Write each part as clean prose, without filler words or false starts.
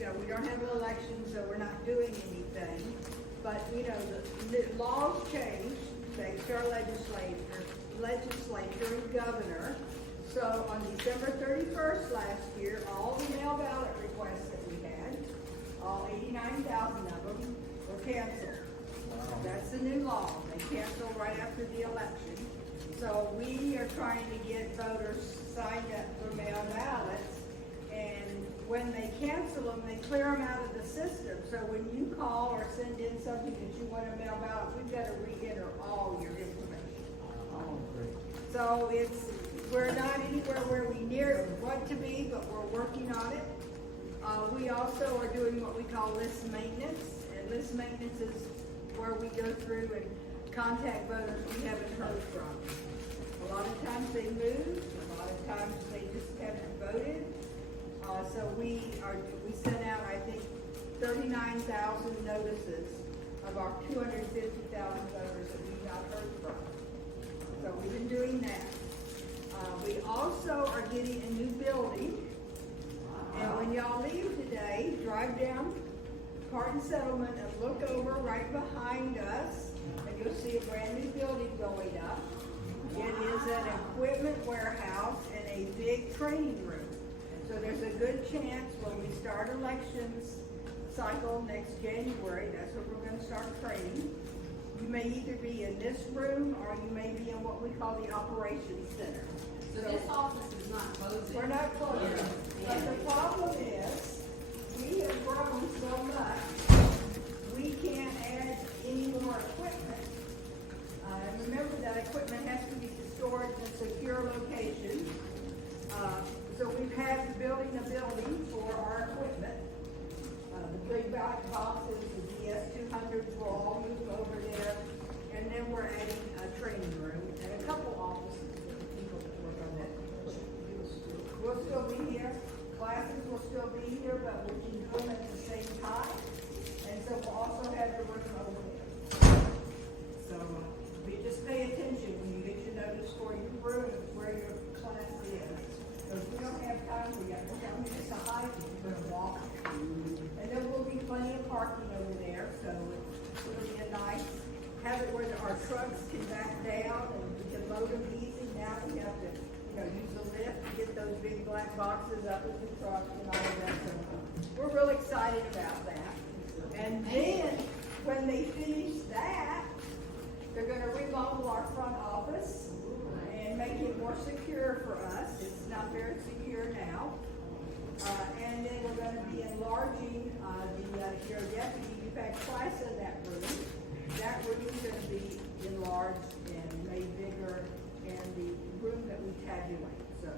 we don't have an election, so we're not doing anything. But, the laws change, thanks to our legislature and governor. So on December 31st last year, all the mail ballot requests that we had, all 89,000 of them, were canceled. That's the new law. They cancel right after the election. So we are trying to get voters signed up for mail ballots. And when they cancel them, they clear them out of the system. So when you call or send in something that you want a mail ballot, we've got to re-enter all your information. So we're not anywhere where we want to be, but we're working on it. We also are doing what we call list maintenance. And list maintenance is where we go through and contact voters we haven't heard from. A lot of times they move, a lot of times they just haven't voted. So we sent out, I think, 39,000 notices of our 250,000 voters that we've not heard from. So we've been doing that. We also are getting a new building. And when y'all leave today, drive down Parton Settlement and look over right behind us, and you'll see a brand new building going up. It is an equipment warehouse and a big training room. So there's a good chance when we start elections cycle next January, that's when we're going to start training. You may either be in this room or you may be in what we call the operations center. So this office is not closing? We're not closing. But the problem is, we have grown so much, we can't add any more equipment. And remember that equipment has to be stored in a secure location. So we've had to building a building for our equipment. The big ballot boxes, the DS200s will all move over there. And then we're adding a training room and a couple offices for the people that work on that. We'll still be here. Classes will still be here, but we can do them at the same time. And so we'll also have the room over there. So just pay attention when you get your notice for your room, where your class is. Because we don't have time for you. We're going to just a hike, we're going to walk. And there will be plenty of parking over there, so it'll be a nice, have it where our trucks can back down and we can load them easy. Now we have to, use the lift to get those big black boxes up with the truck and all of that. So we're real excited about that. And then when they finish that, they're going to remodel our front office and make it more secure for us. It's not very secure now. And then we're going to be enlarging your deputy. You've had class in that room. That room is going to be enlarged and made bigger, and the room that we tabulate. So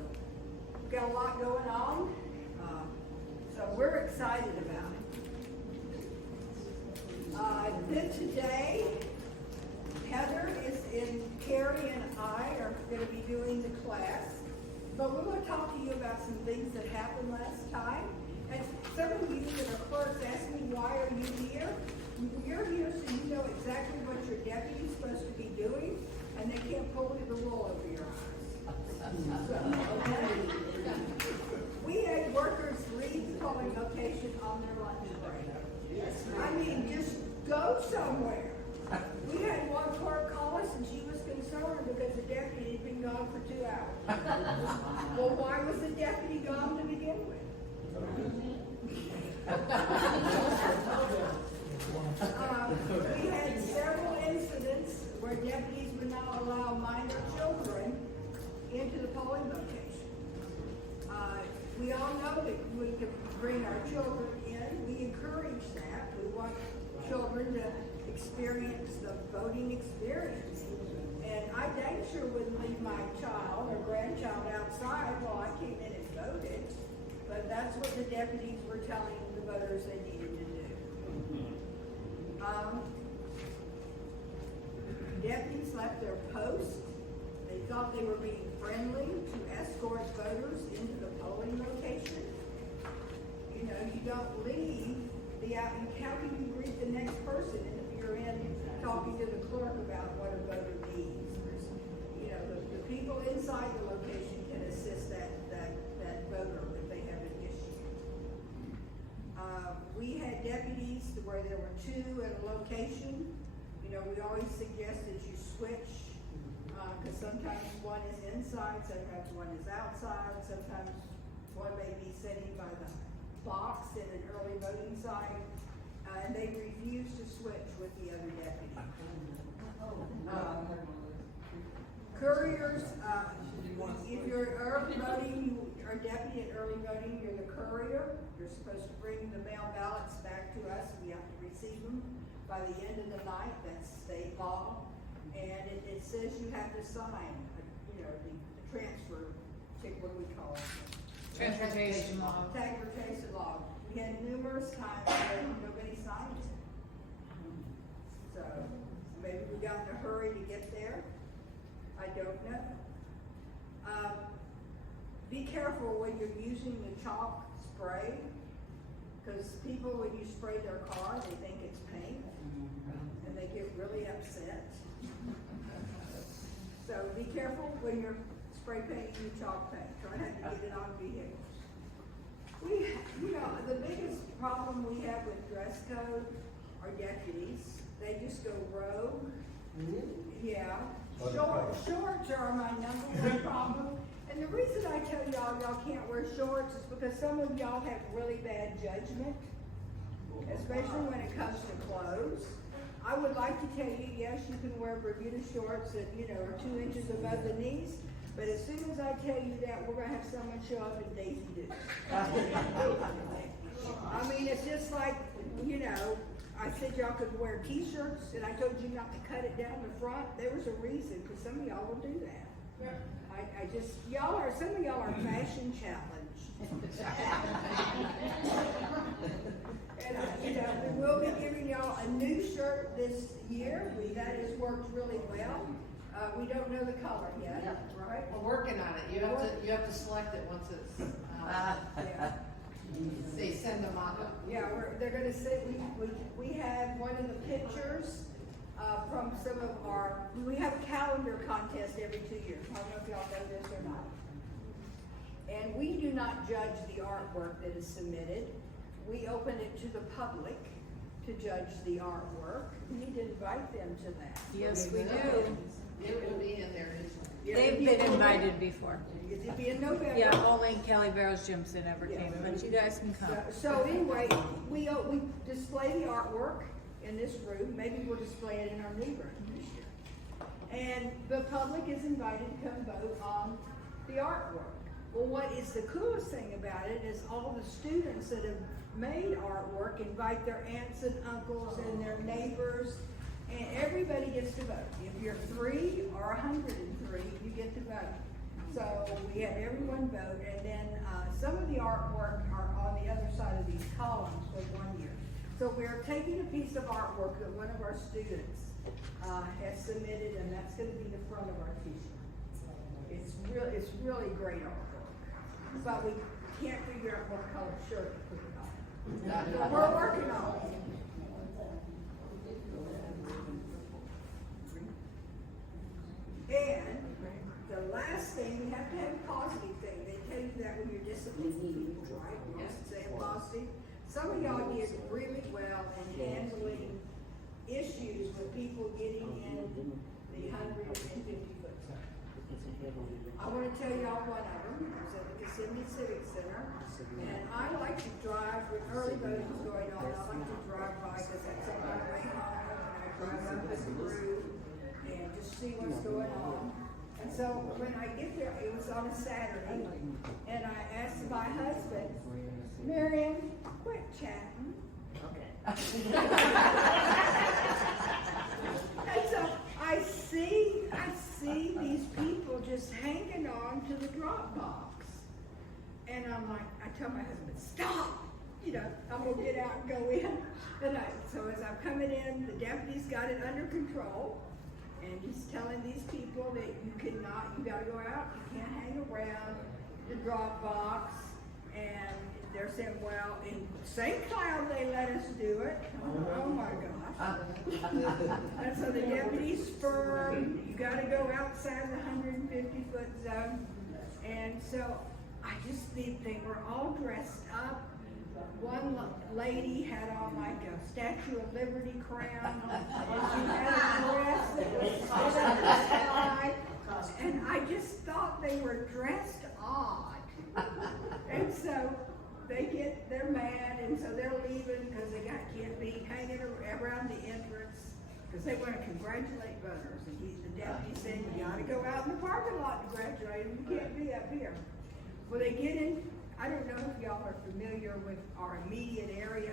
we've got a lot going on. So we're excited about it. Then today, Heather Carrie and I are going to be doing the class. But we're going to talk to you about some things that happened last time. And some of you that are clerks ask me, why are you here? You're here so you know exactly what your deputy's supposed to be doing, and they can't pull the wool over your eyes. So, we had workers leave the polling location on their lunch break. I mean, just go somewhere. We had one clerk call us, and she was concerned because the deputy had been gone for 2 hours. Well, why was the deputy gone to begin with? We had several incidents where deputies would not allow minor children into the polling location. We all know that we can bring our children in. We encourage that. We want children to experience the voting experience. And I dang sure wouldn't leave my child or grandchild outside while I came in and voted. But that's what the deputies were telling the voters they needed to do. Deputies left their post. They thought they were being friendly to escort voters into the polling location. You don't leave how can you greet the next person if you're in talking to the clerk about what a voter needs? The people inside the location can assist that voter if they have an issue. where there were two at a location, you know, we always suggest that you switch, cause sometimes one is inside, sometimes one is outside, sometimes one may be sitting by the box in an early voting site, and they refuse to switch with the other deputy. Couriers, if you're early voting, you are deputy at early voting, you're the courier. You're supposed to bring the mail ballots back to us. We have to receive them by the end of the night. That's state law. And it says you have to sign, you know, the transfer, what do we call it? Transportation law. Transportation law. We had numerous times where nobody signed it. So, maybe we got in a hurry to get there. I don't know. Be careful when you're using the chalk spray, because people, when you spray their car, they think it's paint, and they get really upset. So be careful when you're spray painting your chalk paint. Try not to get it on vehicles. You know, the biggest problem we have with dress code are deputies. They just go rogue. Yeah. Shorts are my number one problem. And the reason I tell y'all can't wear shorts is because some of y'all have really bad judgment, especially when it comes to clothes. I would like to tell you, yes, you can wear Bermuda shorts that, you know, are 2 inches above the knees, but as soon as I tell you that, we're gonna have someone show up in Daisy Dukes. I mean, it's just like, you know, I said y'all could wear t-shirts, and I told you not to cut it down the front. There was a reason, because some of y'all will do that. Some of y'all are fashion challenged. And, you know, we will be giving y'all a new shirt this year. That has worked really well. We don't know the color yet, right? We're working on it. You have to select it once it's, Yeah. they send them on. Yeah, they're gonna say, we have one of the pictures, from some of we have a calendar contest every 2 years. I don't know if y'all know this or not. And we do not judge the artwork that is submitted. We open it to the public to judge the artwork. We need to invite them to that. Yes, we do. It will be in there. They've been invited before. It'll be in November. Yeah, only Kelly Barrows Jimson ever came, but you guys can come. So anyway, we display the artwork in this room. Maybe we'll display it in our new room this year. And the public is invited to come vote on the artwork. Well, what is the coolest thing about it is all the students that have made artwork invite their aunts and uncles and their neighbors, and everybody gets to vote. If you're 3 or 103, you get to vote. So we had everyone vote, and then some of the artwork are on the other side of these columns for 1 year. So we're taking a piece of artwork that one of our students has submitted, and that's going to be the front of our t-shirt. It's really great artwork, but we can't figure out what color shirt to put it on. But we're working on it. And the last thing, we have to have a positive thing. They tell you that when you're disciplining people, right? You have to say a positive. Some of y'all did really well in handling issues with people getting in the 150-foot zone. I want to tell y'all one of them. It was at the Kissimmee Civic Center. And I like to drive, when early voting is going on, I like to drive by because that's on my way home, and I drive up this route and just see what's going on. And so when I get there, it was on a Saturday, and I asked my husband, Marion, quit chatting. Okay. And so I see these people just hanging on to the drop box. And I'm like, I tell my husband, stop! You know, I'm gonna get out and go in. And so as I'm coming in, the deputy's got it under control. And he's telling these people that you gotta go out, you can't hang around the drop box. And they're saying, well, in St. Cloud, they let us do it. Oh my gosh. And so the deputy's firm, you gotta go outside the 150-foot zone. And so I just think they were all dressed up. one lady had on like a Statue of Liberty crown, and she had a dress that was set up the sky, and I just thought they were dressed odd. And so they're mad, and so they're leaving because they got Kid B hanging around the entrance because they want to congratulate voters. And the deputy said, you gotta go out in the parking lot to congratulate them. You can't be up here. Well, they get in. I don't know if y'all are familiar with our immediate area,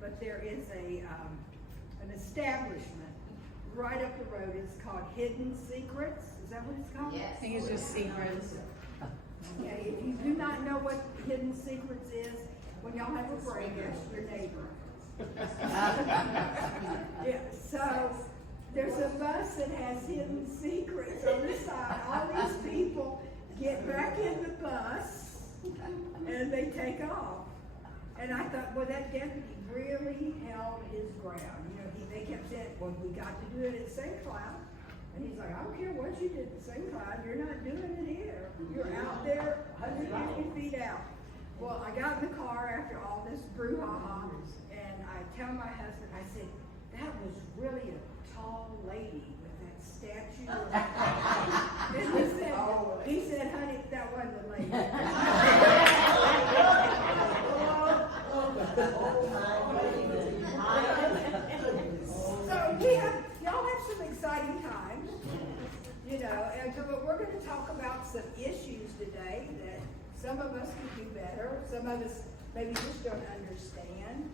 but there is an establishment right up the road. It's called Hidden Secrets. Is that what it's called? Yes. I think it's just secrets. Okay, if you do not know what Hidden Secrets is, when y'all have a break, ask your neighbor. Yeah, so there's a bus that has Hidden Secrets on the side. All these people get back in the bus and they take off. And I thought, well, that deputy really held his ground. You know, they kept saying, well, we got to do it at St. Cloud. And he's like, I don't care what you did at St. Cloud, you're not doing it here. You're out there 150 feet out. Well, I got in the car after all this brouhaha, and I tell my husband, I said, that was really a tall lady with that statue. And he said, honey, that wasn't the lady. So y'all have some exciting times, you know, and so we're going to talk about some issues today that some of us can do better, some of us maybe just don't understand.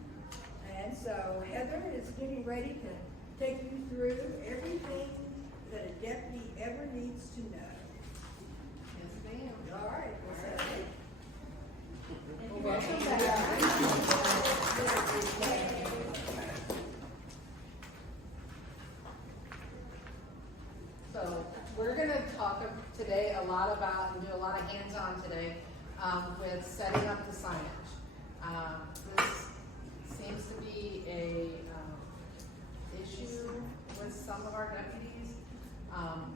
And so Heather is getting ready to take you through everything that a deputy ever needs to know. Yes, ma'am. All right, let's have it. Welcome back. So we're going to talk today a lot about and do a lot of hands-on today with setting up the signage. This seems to be a issue with some of our deputies.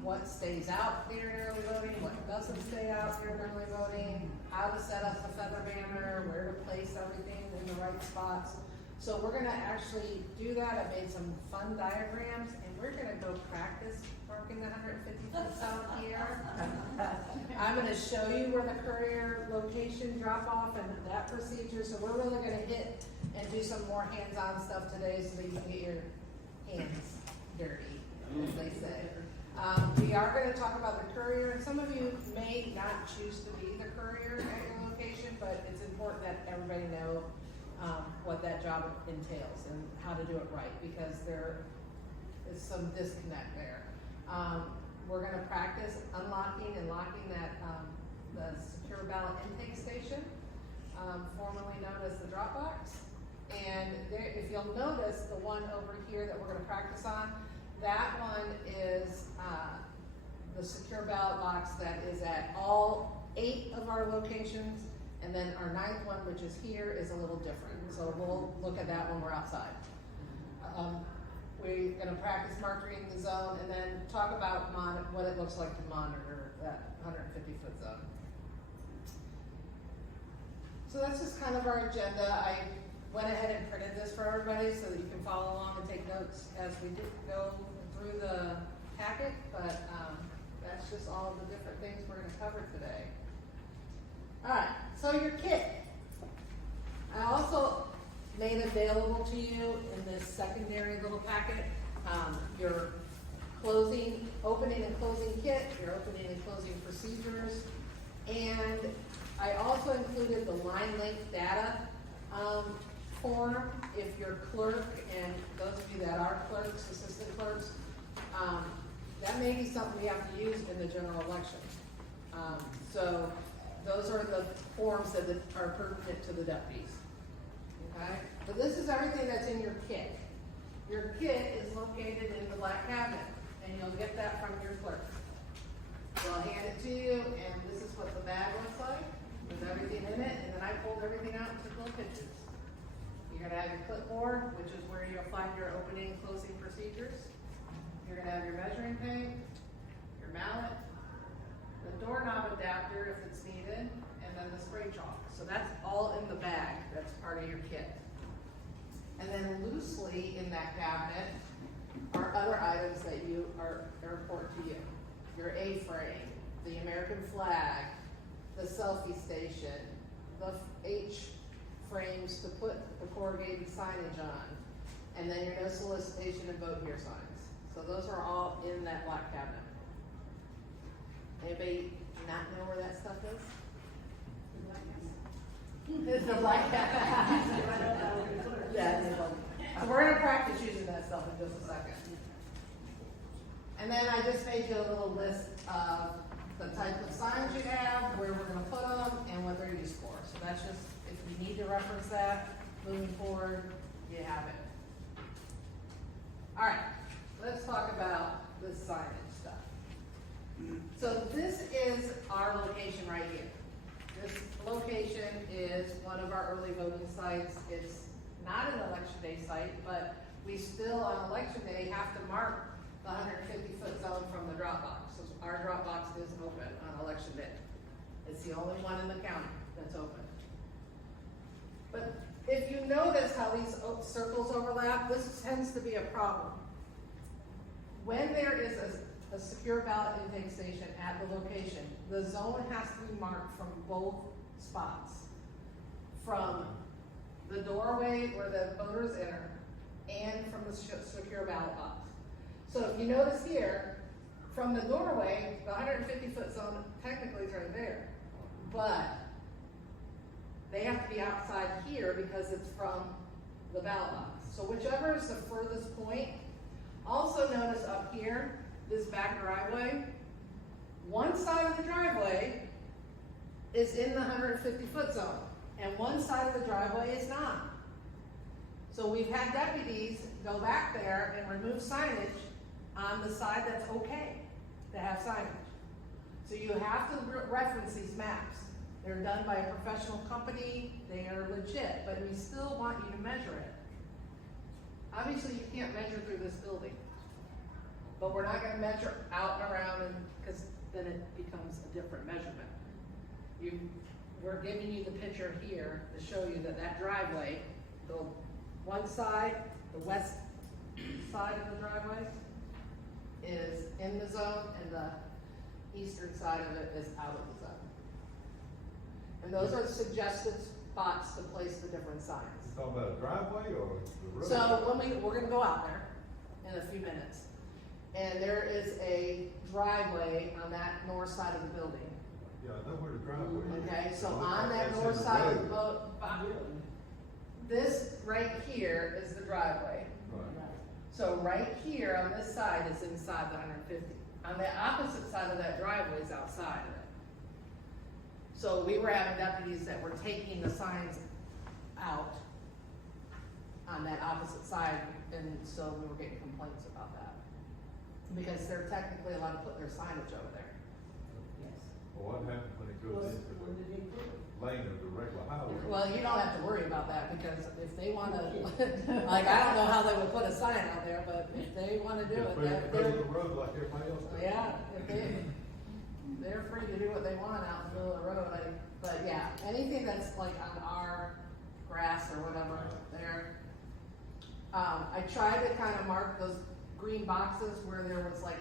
What stays out during early voting, what doesn't stay out during early voting, how to set up the feather banner, where to place everything in the right spots. So we're gonna actually do that. I made some fun diagrams, and we're gonna go practice parking the 150 foot out here. I'm gonna show you where the courier location drop off and that procedure. So we're really gonna hit and do some more hands-on stuff today so that you can get your hands dirty, as they say. We are going to talk about the courier, and some of you may not choose to be the courier at your location, but it's important that everybody know what that job entails and how to do it right, because there is some disconnect there. We're going to practice unlocking and locking that the secure ballot intake station, formerly known as the drop box. And there, if you'll notice, the one over here that we're going to practice on, that one is the secure ballot box that is at all 8 of our locations, and then our 9th one, which is here, is a little different. So we'll look at that when we're outside. We're going to practice marking the zone and then talk about what it looks like to monitor that 150 foot zone. So that's just kind of our agenda. I went ahead and printed this for everybody so that you can follow along and take notes as we go through the packet, but that's just all of the different things we're going to cover today. All right, so your kit. I also made available to you in this secondary little packet your opening and closing kit, your opening and closing procedures, and I also included the line link data form. If you're clerk, and those of you that are clerks, assistant clerks, that may be something we have to use in the general election. So those are the forms that are pertinent to the deputies. Okay? But this is everything that's in your kit. Your kit is located in the black cabinet, and you'll get that from your clerk. They'll hand it to you, and this is what the bag looks like, with everything in it, and then I pulled everything out and took little pictures. You're gonna have your clipboard, which is where you'll find your opening and closing procedures. You're gonna have your measuring tape, your mallet, the doorknob adapter if it's needed, and and then the spray chalk. So that's all in the bag, that's part of your kit. And then loosely in that cabinet are other items that are important to you. Your A-frame, the American flag, the selfie station, the H-frames to put the corrugated signage on, and then your no solicitation and vote here signs. So those are all in that black cabinet. Anybody not know where that stuff is? It's the black cabinet. Yeah, so we're gonna practice using that stuff in just a second. And then I just made you a little list of the type of signs you have, where we're gonna put them, and what they're used for. So that's just, if you need to reference that, moving forward, you have it. All right, let's talk about this signage stuff. So this is our location right here. This location is one of our early voting sites. It's not an election day site, but we still on election day have to mark the 150-foot zone from the drop box. So our drop box is open on election day. It's the only one in the county that's open. But if you notice how these circles overlap, this tends to be a problem. When there is a secure ballot intake station at the location, the zone has to be marked from both spots. From the doorway where the voters enter and from the secure ballot box. So if you notice here, from the doorway, the 150-foot zone technically is right there, but they have to be outside here because it's from the ballot box. So whichever is the furthest point. Also notice up here, this back driveway, one side of the driveway is in the 150-foot zone, and one side of the driveway is not. So we've had deputies go back there and remove signage on the side that's okay to have signage. So you have to reference these maps. They're done by a professional company, they are legit, but we still want you to measure it. Obviously, you can't measure through this building, but we're not gonna measure out and around, and because then it becomes a different measurement. We're giving you the picture here to show you that that driveway, the one side, the west side of the driveway, is in the zone, and the eastern side of it is out of the zone. And those are suggested spots to place the different signs. You talking about a driveway or the road? So we're gonna go out there in a few minutes. And there is a driveway on that north side of the building. Yeah, I know where the driveway is. Okay, so It looks on like that that's in north the side of the road. this right here is the driveway. Right. So right here on this side is inside the 150. On the opposite side of that driveway is outside of it. So we were having deputies that were taking the signs out on that opposite side, and so we were getting complaints about that. Because they're technically allowed to put their signage over there. Well, what happens when it goes into the lane of the regular highway? Well, you don't have to worry about that, because if they wanna, like, I don't know how they would put a sign out there, but if they wanna do Just it, put it in the middle of they're, the road like everybody else does. yeah, if they're free to do what they want out in the middle of the road, but yeah, anything that's like on our grass or whatever, there. I tried to kind of mark those green boxes where there was like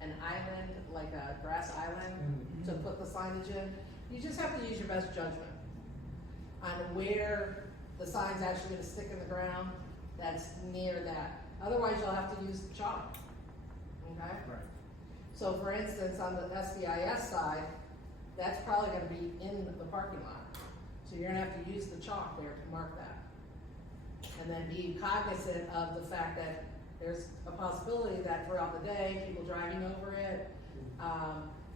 an island, like a grass island, to put the signage in. You just have to use your best judgment on where the sign's actually gonna stick in the ground that's near that. Otherwise, you'll have to use the chalk, okay? Right. So for instance, on the SBIS side, that's probably gonna be in the parking lot. So you're gonna have to use the chalk there to mark that. And then be cognizant of the fact that there's a possibility that throughout the day, people driving over it,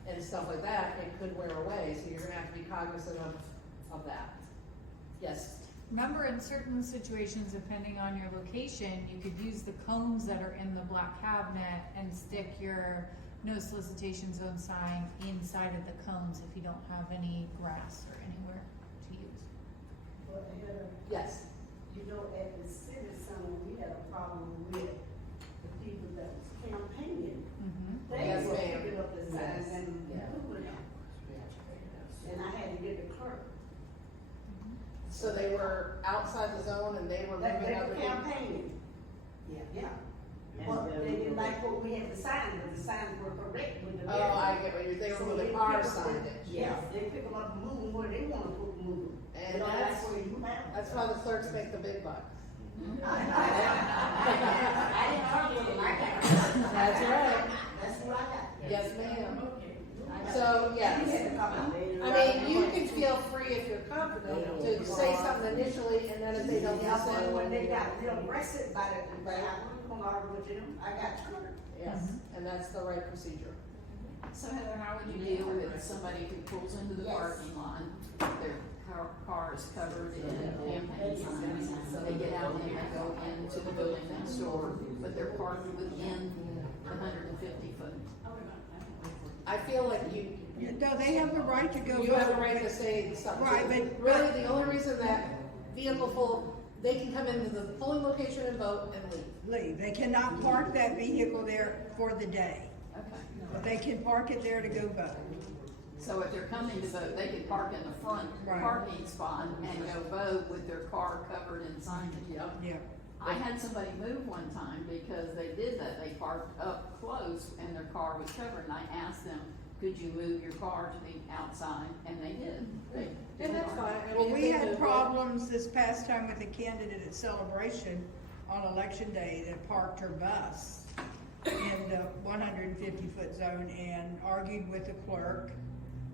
and stuff like that, it could wear away, so you're gonna have to be cognizant of that. Yes? Remember, in certain situations, depending on your location, you could use the cones that are in the black cabinet and stick your no solicitation zone sign inside of the cones if you don't have any grass or anywhere to use. But Heather, Yes? you know, at the city center, we had a problem with the people that was campaigning. Mm-hmm. They Yes, were ma'am. picking up the signs Yes. and Yeah. moving them. And I had to get the clerk So they were outside the zone and they were They moving up were again? campaigning. Yeah. Well, they didn't like what we had the signs, but the signs were correct with the. Oh, I get what you're, they were So moving they our pick up the- signage. Yeah, they pick them up and move them where they wanna put them, move them. And They don't like that's- where you have them. That's why the clerks make the big bucks. I didn't argue with them, I got it. That's right. That's what I got. Yes, ma'am. I got So, it. yes. You had to come out. I mean, you can feel free if you're confident to say something initially and then if they don't Yeah, so when they listen. got real aggressive about it, but I'm gonna argue with them, I got covered. Yes, and that's the right procedure. So Heather, how would you deal with somebody who pulls into the Yes. parking lot, their car is covered in campaign signs, so they get out and they go into the building next door, but they're parked within the 150 foot? I feel like you, No, they have the right to go. you have a vote. right to say something. Right, but- Really, the only reason that vehicle full, they can come into the polling location and vote and leave. Leave. They cannot park that vehicle there for the day, Okay. but they can park it there to go vote. So if they're coming to vote, they can park in the front Right. parking spot and go vote with their car covered in signage. Yep. Yeah. I had somebody move one time because they did that. They parked up close and their car was covered, and I asked them, could you move your car to the outside? And they did. They And that's did. fine. I Well, mean, if we they had move it- problems this past time with a candidate at Celebration on election day that parked her bus in the 150-foot zone and argued with the clerk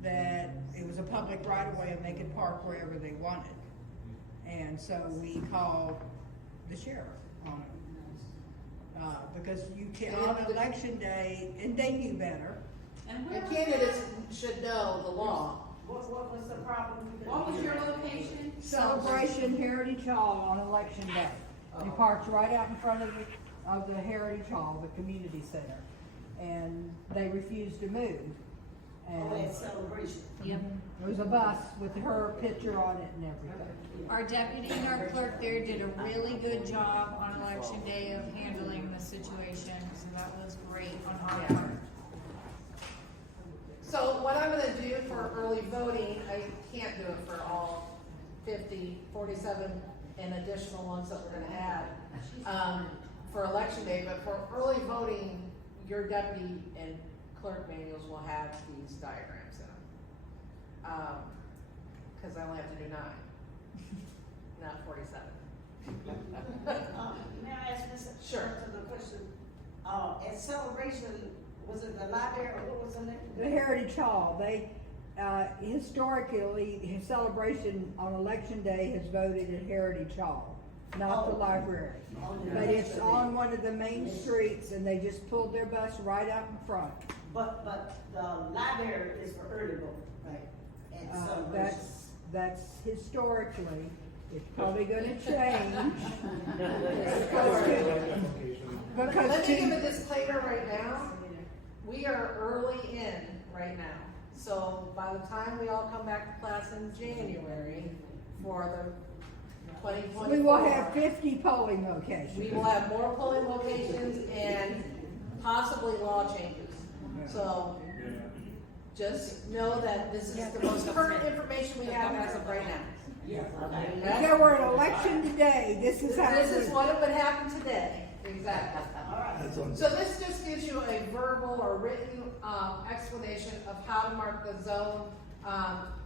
that it was a public right-of-way and they could park wherever they wanted. And so we called the sheriff on it. Because you can, on election day, and they knew better. And And candidates should know the law. What was the problem? What was your location? Celebration Heritage Hall on election day. He parks right out in front of the Heritage Hall, the community center. And they refused to move. And Oh, that celebration. Yep. there was a bus with her picture on it and everything. Our deputy and our clerk there did a really good job on election day of handling the situation, so that was great on our Yeah. part. So what I'm gonna do for early voting, I can't do it for all 47 and additional ones that we're gonna add, for election day, but for early voting, your deputy and clerk manuals will have these diagrams in them. Cause I only have to do 9, not 47. May I ask Ms. Sure. Johnson a question? At Celebration, was it the library or what was the name? The Heritage Hall, they, historically, Celebration on election day has voted at Heritage Hall, not the Oh. library. Oh, But it's on one of the main streets and they just pulled their bus right out in front. But the library is for early voting, right? At Celebration. That's historically, it's probably gonna change. Because Let me give a disclaimer right now, we are early in right now. So by the time we all come back to class in January for the 2024. we will have 50 polling locations. We will have more polling locations and possibly law changes. So just know that this is the most current information we have as of right now. If Okay? there were an election today, this is how it This is would. what would happen today, exactly. All right. So this just gives you a verbal or written, explanation of how to mark the zone.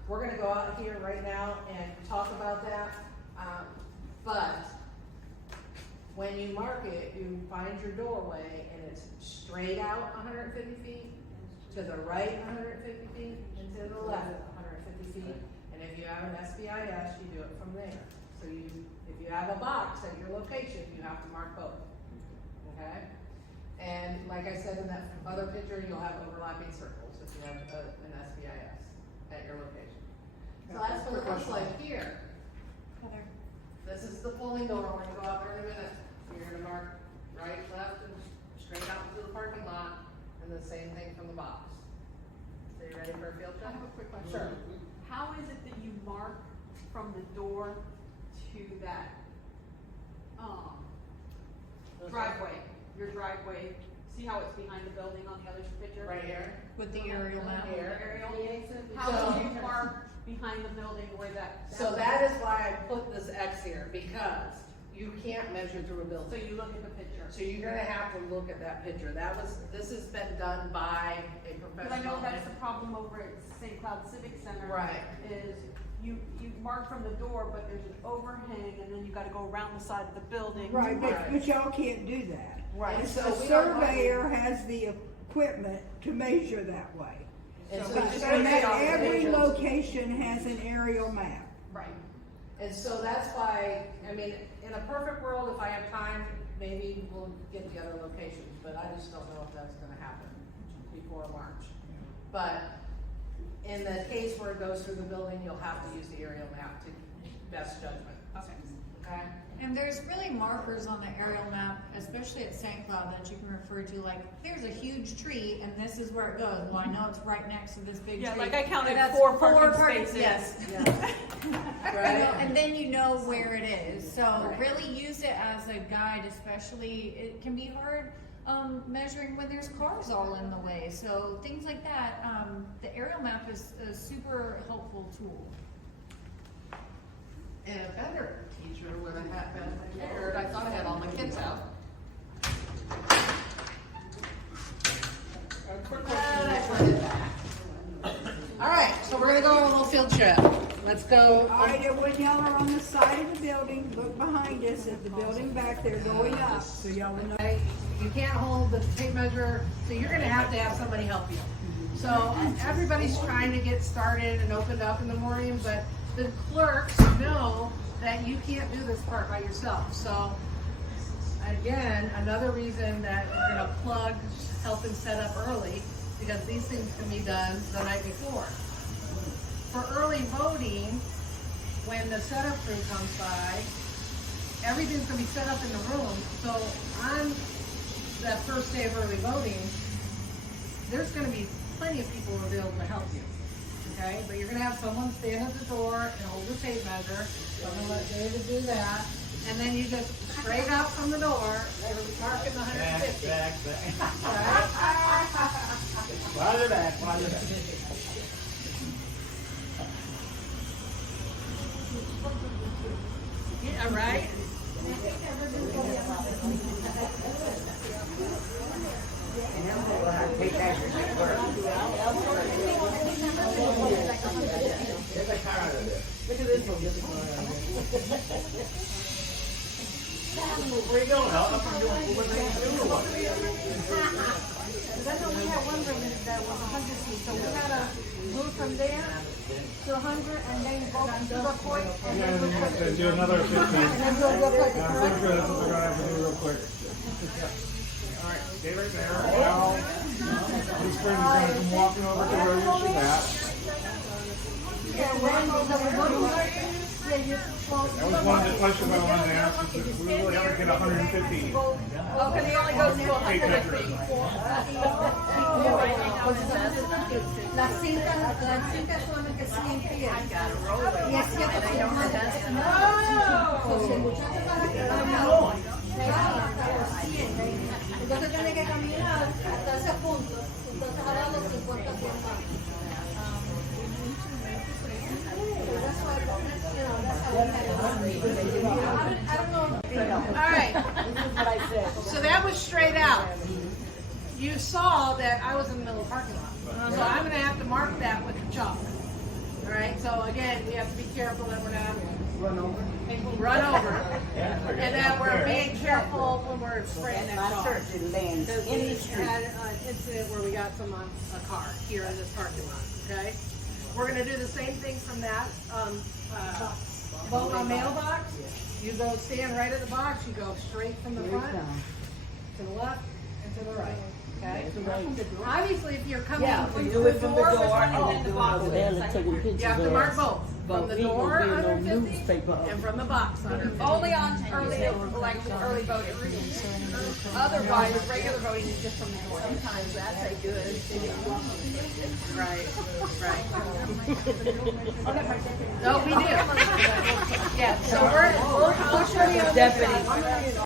We're gonna go out here right now and talk about that. But when you mark it, you find your doorway and it's straight out 150 feet, to the right 150 feet, and to the left 150 feet. And if you have an SBIS, you do it from there. So if you have a box at your location, you have to mark both. Okay? And like I said in that other picture, you'll have overlapping circles if you have an SBIS at your location. So that's what it looks like here. Heather, This is the polling door, we're gonna go out there in a minute. You're gonna mark right, left, and straight out into the parking lot, and the same thing from the box. So you ready for a field I trip? have a quick question. Sure. How is it that you mark from the door to that, driveway, your driveway? See how it's behind the building on the other picture? Right here. with the aerial map. Here. Aerial? How do you mark behind the building where that. So that is why I put this X here, because you can't measure through a So building. you look at the picture. So you're gonna have to look at that picture. This has been done by a Because I know professional. that's the problem over at St. Cloud Civic Center. Right. Is you mark from the door, but there's an overhang, and then you gotta go around the side of the building. Right, Right. but y'all can't do that. Right, And so the we don't want- surveyor has the equipment to measure that way. And so So we it's just gonna And take be off the every pictures. location has an aerial map. Right. And so that's why, I mean, in a perfect world, if I have time, maybe we'll get the other locations, but I just don't know if that's gonna happen before March. But in the case where it goes through the building, you'll have to use the aerial map to best judgment. Okay? And there's really markers on the aerial map, especially at St. Cloud, that you can refer to, like, there's a huge tree and this is where it goes. Well, I know it's right next to this big Yeah, tree. like I counted but that's 4 parking spaces. Yes. Yeah. You know, Right? and then you know where it is. So Right. really use it as a guide, especially, it can be hard, measuring when there's cars all in the way. So things like that, the aerial map is a super helpful tool. And a better teacher would have had been prepared. I thought I had all my kids out. And I put it back. All right, so we're gonna go on a little field trip. Let's go. All right, and when y'all are on the side of the building, look behind us at the building back there going up, so y'all will know. Okay, you can't hold the tape measure, so you're gonna have to have somebody help you. So everybody's trying to get started and opened up in the morning, but the clerks know that you can't do this part by yourself. So again, another reason that we're gonna plug helping set up early, because these things can be done the night before. For early voting, when the setup crew comes by, everything's gonna be set up in the room, so on that first day of early voting, there's gonna be plenty of people available to help you, okay? But you're gonna have someone stand at the door and hold the tape measure, so I'm gonna let David do that, and then you just straight out from the door, you're marking the 150. Back. Right? Farther back. Yeah, right? Where you going? Up and doing what they do or what? I know we had one room that was 100 feet, so we had to move from there to 100 and then go to the court and then we'll put it. Do another 15. And then we'll look at the Yeah, correct. we're good. That's what we're gonna have to do real quick. All right, stay right there. Now, this friend is gonna come walking over to where you should at. Yeah, when yeah, you're supposed That was one of the questions I wanted to ask, is if we really ever get 150 Oh, because he only goes to 100 tape feet. measures. Las cintas son las que siguen pie. Y es cierto que no me das. Pues el muchacho para que vaya se va hasta los 100. Entonces tiene que caminar hasta ese punto. Entonces ahora los 50 pies más. That's why, you know, that's how I don't know. All right. So that was straight out. You saw that I was in the middle of the parking lot. So I'm gonna have to mark that with the chalk. All right, so again, we have to be careful that we're not run over. And that we're being careful when we're spraying that chalk. Because we had an incident where we got some on a car here in this parking lot, okay? We're gonna do the same thing from that, vote on mailbox. You go stand right at the box, you go straight from the front to the left and to the right, okay? Obviously, if you're coming from the door, and then the box, you have to mark both, from the door 150 and from the box 150. Only on early election, early voting. Otherwise, regular voting is just from the door. Sometimes that's a good thing. Right. No, we do. Yeah, so we'll show you.